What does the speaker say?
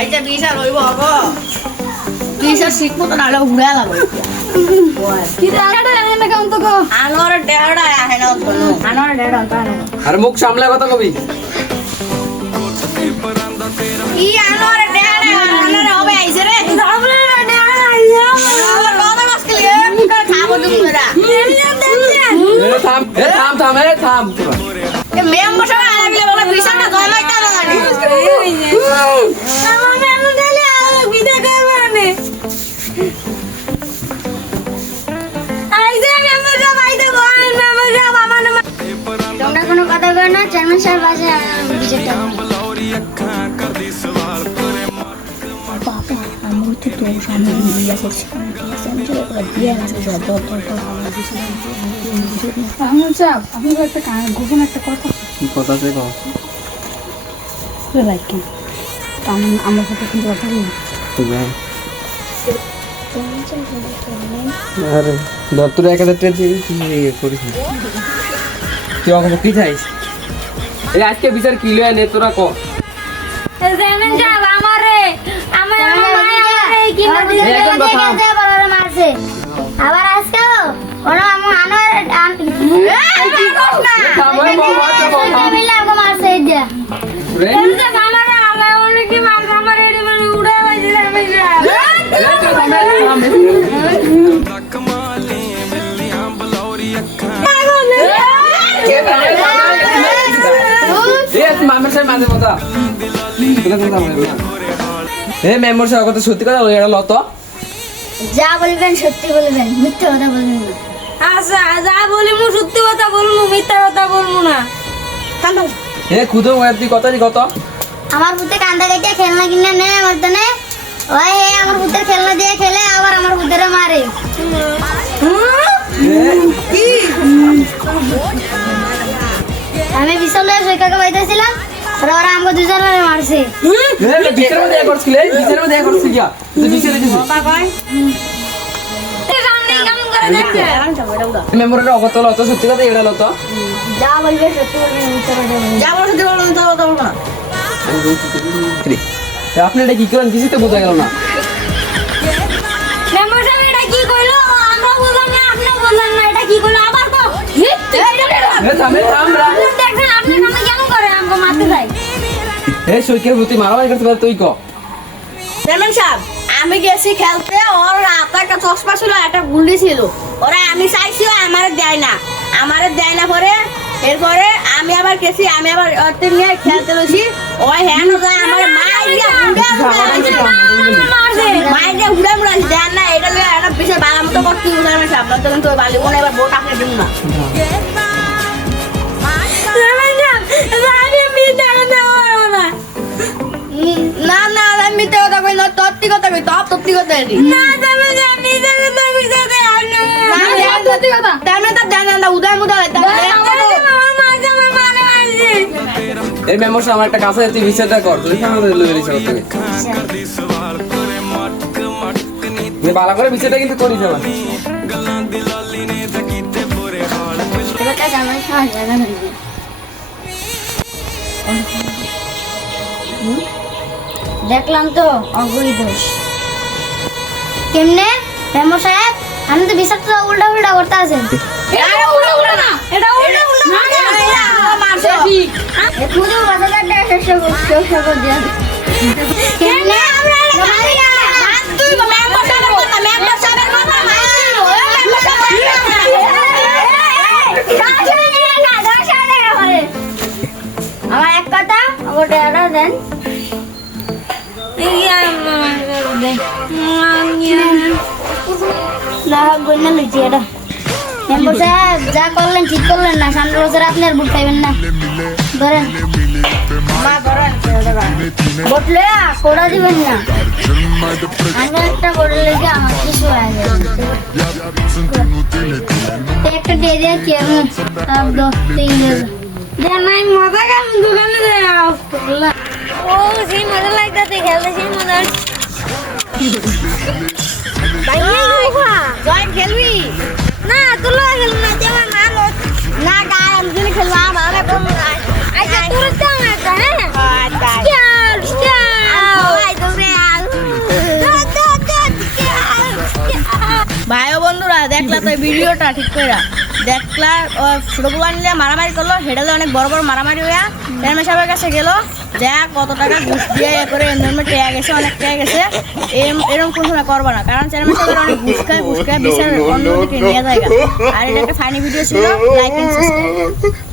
ওইটা বিশা রইব গো বিশা শিখবো তো নালে উড়ে লাগবে কি দাঁড়াটা আহে না কাউন্ট তো আনোর ডেড়া আহে না তো আনোর ডেড অন্ত আহে আর মুখ সামলে কথা কবি ই আনোর ডেড়া আনোর হবে আইছে রে আমরা ডেড আইয়া আনোর কথা মাসকে লিয়ে মুখে খাবো তুমি থাম এ মেম্বার সব আগে বলে বিশাটা জমাইতা না আমার মেম দিলে আর বিদা করবে না আইছে মেম্বার সব আইতে বল মেম্বার সব আমার তোমরা কোনো কথা কই না চেয়ারম্যান সাহেব আছে বিজেটা বাবা আমি তো তোর সামনে বিয়া করছি আপনি একটা গোপন একটা কথা কি কথা আছে কও লাইক কেন আমার সাথে কিন্তু কথা নেই আরে দত্তর 1000 টাকা দিয়ে কি করিস কি আমাকে কি চাইছ এই আজকে বিচার কি লয় নে তোরা ক চেয়ারম্যান সাহেব আমারে আমারে কি মারছে আবার আজকে ওরা আনোয়ার কি করছ না মিলে আমাকে মারছে এটা আমারে আলাদা অনেক কি মারছে আমারে এটা মানে উড়ে বাইছিল মেম্বার সাহেব মাঝে কথা মেম্বার সাহেব কথা সত্যি কথা বলে এটা লত যা বলবেন সত্যি বলবেন মিথ্যা কথা বলবেন না আচ্ছা যা বলি মু সত্যি কথা বলমু মিথ্যা কথা বলমু না খুদো তুই কথা দি কত আমার পুতে কান্দা কেটে খেলনা কিনে নে আমার তনে ওই আমার পুতের খেলনা দিয়ে খেলে আবার আমার পুতেরে মারে কি আমি বিশালে সৈকাকে বাইতেছিলাম ওরা আমাকে দুজনে মারছে বিচারের মধ্যে করছিল বিচারের মধ্যে করছিল কি তুই বিচারে দিছিস কথা কয় সামনে কেমন করে দেখছে মেম্বারের অগত লত সত্যি কথা এটা লত যা বলবে সত্যি বলবে মিথ্যা কথা বলবে যা বলো সত্যি বলো তো কথা বলবো না আপনি এটা কি করেন কিছুতে বোঝা গেল না মেম্বার সাহেব এটা কি কইলো আমরা বুঝলাম না আপনিও বুঝলেন না এটা কি কইলো আবার কো থামরা দেখেন আপনি সামনে কেমন করে আমাকে মারতে চাই এই সৈকের প্রতি মারামারি করতে পারে তুই ক চেয়ারম্যান সাহেব আমি গেছি খেলতে ওর হাতে একটা চশমা ছিল একটা গুলি ছিল ওরা আমি চাইছি আমারে দেয় না পরে এরপরে আমি আবার গেছি আমি আবার ওতে নিয়ে খেলতে লইছি ওই হ্যান ওটা আমার মাইয়া হুড়া মুড়া দেন না এটা লয়ে একটা বিশাল বালা মতো করতে চেয়ারম্যান সাহেব নয়তো কিন্তু ওই বালি মনে এবার ভোট আপনি দিন না না না আমি মিথ্যে কথা কই না তত্ত্ব কথা কই তত্ত্ব কথা দি না যাবে না মিথ্যা কথা কইছে দে না সত্যি কথা তেমন তো দেন না উদয় মুদয় আমার মাঝে আমার মানে মারছে এই মেম্বার সাহেব আমার একটা কাছে তুই বিচারটা কর তুই সামনে লয়ে দিছ তোকে তুই ভালো করে বিচারটা কিন্তু করিস আবার এটা জামাই খাওয়া জায়গা নেই দেখলাম তো অবৈধ কেমনে মেম্বার সাহেব আমি তো বিচার তো উল্টা উল্টা করতে আছেন আরে উড়া উড়া না এটা উড়া উড়া না এটা মারছে ঠিক খুদে বাজারটা শেষ করে দিয়া কেমনে আমরা মারি না তুই মেম্বার সাহেবের কথা মেম্বার সাহেবের কথা আমার এক কথা ওটা এটা দেন না গন্যা লইছি এটা মেম্বার সাহেব যা করলেন ঠিক করলেন না সামনের বছর আপনি আর ভোট পাইবেন না ধরেন মা ধরেন বটলে কোড়া দিবেন না আমি একটা বটলে লেগে আমার কিছু হয়ে যাবে একটা দিয়ে দিয়ে কেমন সব 10 নাই মজা কেমন দোকানে যাও ও সেই মজা লাগতে খেলতে সেই মজা জয়েন খেলবি না তুলো খেল না যেমন না না গায় আমি দিন খেলবা ভালো কোন আচ্ছা তোর তো না হ্যাঁ আচ্ছা চল চল ভিডিওটা ঠিক করে দেখলা ছোট পোলা নিলে মারামারি করলো, হেঁটে অনেক বড় বড় মারামারি হইয়া চেয়ারম্যান সাহেবের কাছে গেল, যা কত টাকা ঘুষ দিয়ে এ করে এমনি টেয়া গেছে, অনেক টেয়া গেছে, এরকম কোনো সময় করবো না, কারণ চেয়ারম্যান সাহেবের অনেক ঘুষ খায় বিচার অন্যদিকে নিয়ে যায়। আর এটা একটা ফানি ভিডিও ছিল, লাইক এন্ড সাবস্ক্রাইব।